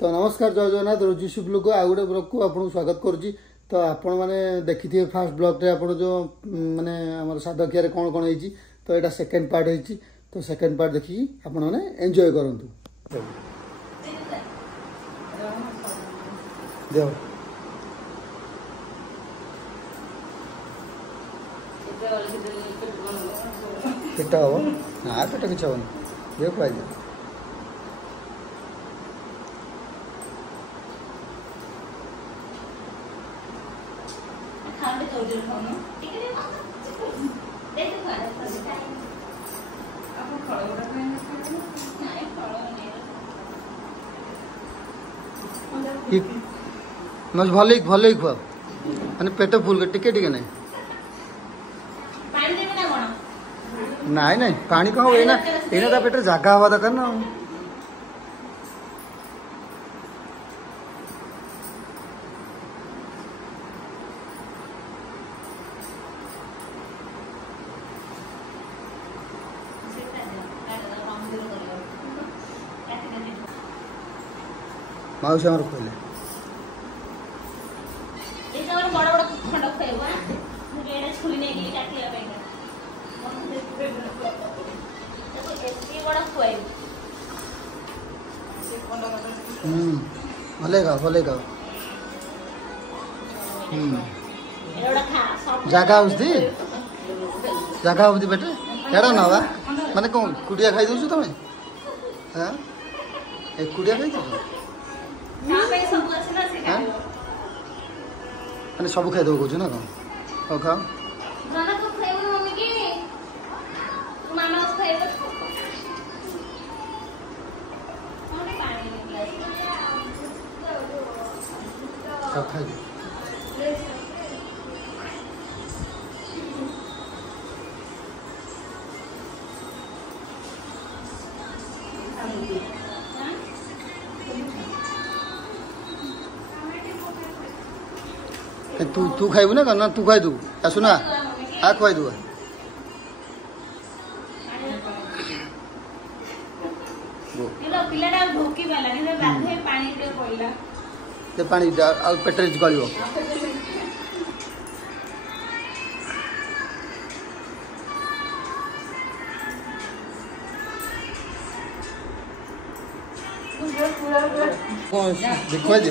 तो नमस्कार जय जगन्नाथ रोजी ब्लॉग को आउ गोटे ब्लॉग को आपको स्वागत करुच्ची। तो आपण मैंने देखिए फास्ट ब्लॉग रे आप जो माने आम साधकिया कौन कौन होती तो यहाँ सेकेंड पार्ट होती तो सेकेंड पार्ट देखिए आपण मैंने एंजॉय करंतु। देव पेट हम ना पेट किसी हेन देव पाई भले भले खुआ मैंने पेट फुल टिके टिके नहीं नाई नाई पानी कौन एना एना पेट जगह हवा दरकार ना माउसी आमर कहले बड़ बड़ खंड खुआ छुरी नहीं काटिया भले गाओ जगह होती बेटे एड़ा ना बा माने कौन कुटिया खाई दउछु तमे हां ए कुटिया खाई दउछु मैंने सब खाई दो कहूँ ना कौन खाओ खाई तू खाइबू ना तू खाई दू आसुना आ खुआई दू पानी पेटे गल देखा दे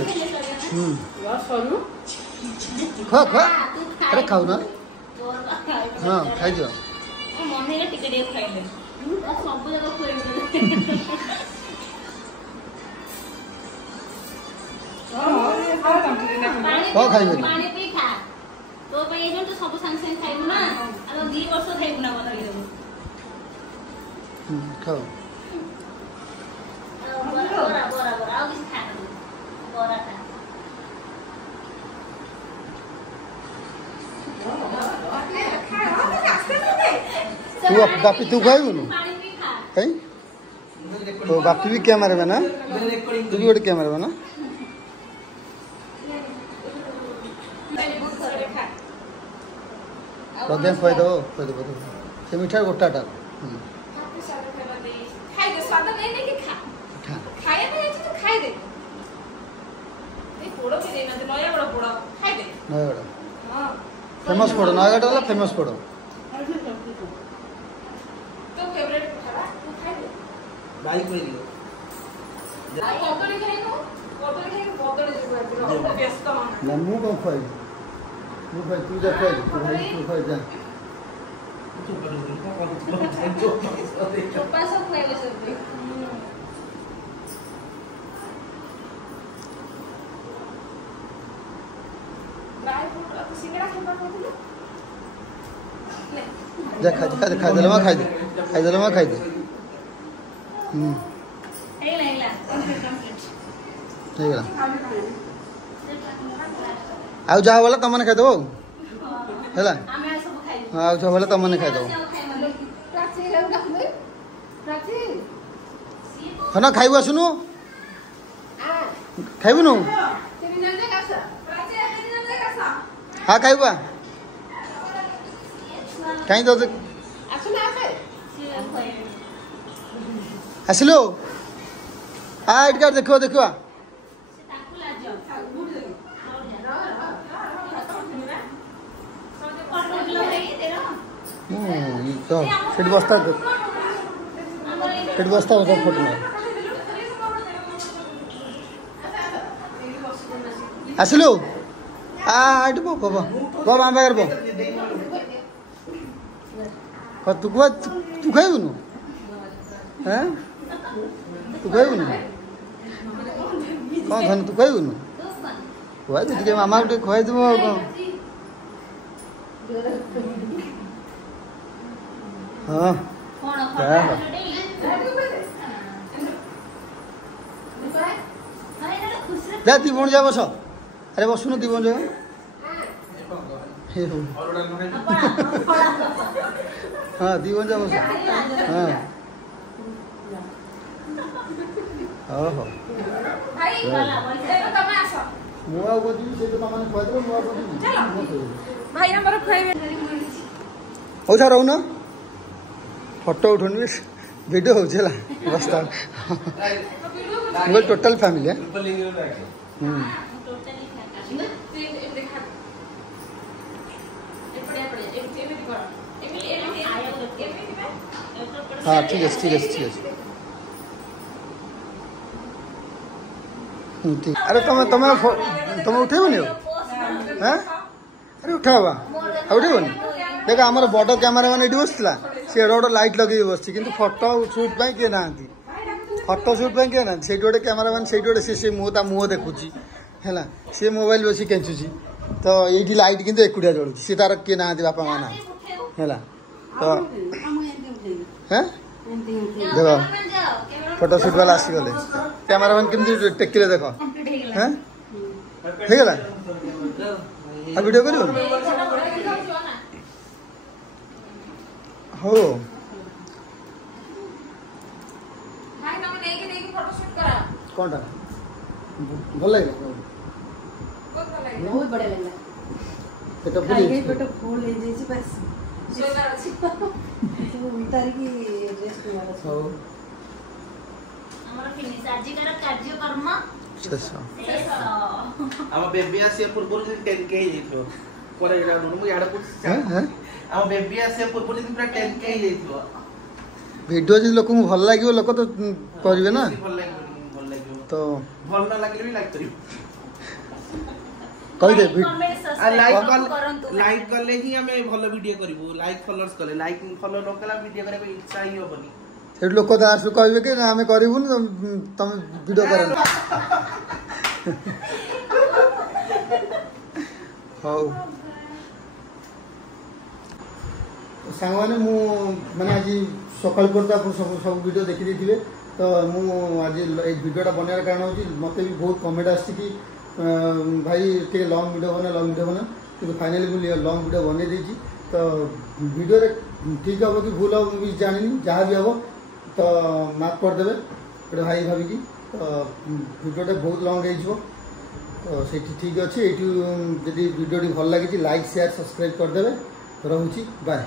खा खा अरे खाऊ ना हाँ खाई दियो कौन खाइबे पानी पी खा तो पे ये तो सब संग संग खाइबू ना आ 2 वर्ष खाइबू ना बदली देबू खाओ बराबर आ किस खा बोरा खा तू बापी तू खाइबू न कहीं तो बापी भी क्या मारे ना तू भी गोटे क्या मारे ना रदें खुआई दो से मिठा गोटाटा फेमस पड़ो नयगढ़ वाला फेमस पड़ो ना मु कौन खुआई तू जा खुआई तू खुआई जा खाई दे आउ जा बोला तुम मैंने खाईदेव है आउ जा बोला तुम मैंने खाईदेव है ना खाइबू आसुनु खाइबू नु हाँ खाइबा कहीं तो आसिलो हाँ एट कार्ड देखो ସେଠି ବସ୍ତା ସେଠି ବସ୍ତା ବସ୍ତା ଫଟୋ ନେବ ଆସିଲୁ ଏଠି ଆମ ପାଖରେ ତୁ କୁହ ତୁ ଖାଇବୁନୁ ତୁ ଖାଇବୁନୁ କ'ଣ ଧନୁ ତୁ ଖାଇବୁନୁ ଖୁଆଇ ତୁ ଟିକେ ମାମାକୁ ଟିକେ ଖୁଆଇଦେବୁ ଆଉ କ'ଣ ହଁ ଯା ଦି ଭଉଣୀ ଯା ବସ ଆରେ ବସୁନ ଦି ଭଉଣୀ ଯା ହଁ ଦି ଭଉଣୀ ଯା ବସ ହଁ ହଉ ମୁଁ ଆଉ କହୁଛି ସେ ତ ତମେ ଖୁଆଇଦେବ ମୁଁ ଆଉ କହୁଛି ହଉ ସାର୍ ରହୁନ ଫଟୋ ଉଠୁନି ଭିଡ଼ିଓ ହେଉଛି ହେଲା ବସ୍ତା ଟୋଟାଲ ଫ୍ୟାମିଲି ହଁ ଠିକ୍ ଅଛି ଠିକ୍ ଅଛି ଠିକ୍ ଅଛି ठीक अरे तुम तुम तुम उठेबनी हो हाँ अरे उठावा उठेबनी देख आम बड़ कैमेरा मैन ये बसला सी गोटे लाइट लगे बस कि फटो सुट किए ना फटो सुट किए ना से गोटे कैमेरा मैन से गोटे सी मुँह मुँह देखुची है सी मोबाइल बस केचुची तो ये लाइट कि एकुटिया जलू सी तार किए ना बापा माँ ना है तो हाँ देख फोटो सुट वाला आसीगले कैमेरा मैन केमती टेकिले देख हाँ हो गला वीडियो कर हो कौनटा भल लगे बहुत बढ़िया लगला पेट फुल हो जाइए बस उतार की ड्रेस हो ଆମର ଫିନିଶ ଆଜିକାର କାର୍ଯ୍ୟକ୍ରମ ଶେଷ ଆମ ବେବି ଆସିବା ପୂର୍ବରୁ ଯଦି 10k ହେଇଯାଇଥିବ ପରେ ଏଟା ମୁଁ ଇଆଡେ ପୁଛି ଆମ ବେବି ଆସିବା ପୂର୍ବରୁ ଯଦି ପୁରା 10k ହେଇଯାଇଥିବ ଭିଡ଼ିଓ ଯଦି ଲୋକଙ୍କୁ ଭଲ ଲାଗିବ ଲୋକ ତ କରିବେ ନା ଭଲ ଲାଗିବ ତ ଭଲ ନ ଲାଗିଲେ ବି ଲାଇକ୍ କରିବ କହିଦେ ଲାଇକ୍ କଲେ ହିଁ ଆମେ ଭଲ ଭିଡ଼ିଓ କରିବୁ ଲାଇକ୍ ଫଲୋଅର୍ସ କଲେ ଲାଇକ୍ ଫଲୋ ନ କଲେ ଭିଡ଼ିଓ କରିବାକୁ ଇଚ୍ଛା ହିଁ ହବନି ସେଠି ଲୋକ ତ ଆସୁ କହିବେ କି ନା ଆମେ କରିବୁନି ତମେ ଭିଡ଼ିଓ କର ହଉ ସାଙ୍ଗମାନେ ମୁଁ ମାନେ ଆଜି ସକାଳ ପରେ ତ ଆପଣ ସବୁ ଭିଡ଼ିଓ ଦେଖିଦେଇଥିବେ ତ ମୁଁ ଆଜି ଏଇ ଭିଡ଼ିଓଟା ବନେଇବାର କାରଣ ହେଉଛି ମୋତେ ବି ବହୁତ କମେଣ୍ଟ ଆସିଛି କି ଭାଇ ଟିକେ ଲଙ୍ଗ୍ ଭିଡ଼ିଓ ବନା କିନ୍ତୁ ଫାଇନାଲି ମୁଁ ଲଙ୍ଗ୍ ଭିଡ଼ିଓ ବନେଇ ଦେଇଛି ତ ଭିଡ଼ିଓରେ ଠିକ୍ ହେବ କି ଭୁଲ ହେବ ମୁଁ ବି ଜାଣିନି ଯାହା ବି ହେବ तो माफ करदे गोटे भाई भाविकी तो भिडियोटा बहुत लंग हो तो से ठीक अच्छे ये भिडियो भल लगी लाइक शेयर सब्सक्राइब करदे रोची बाय।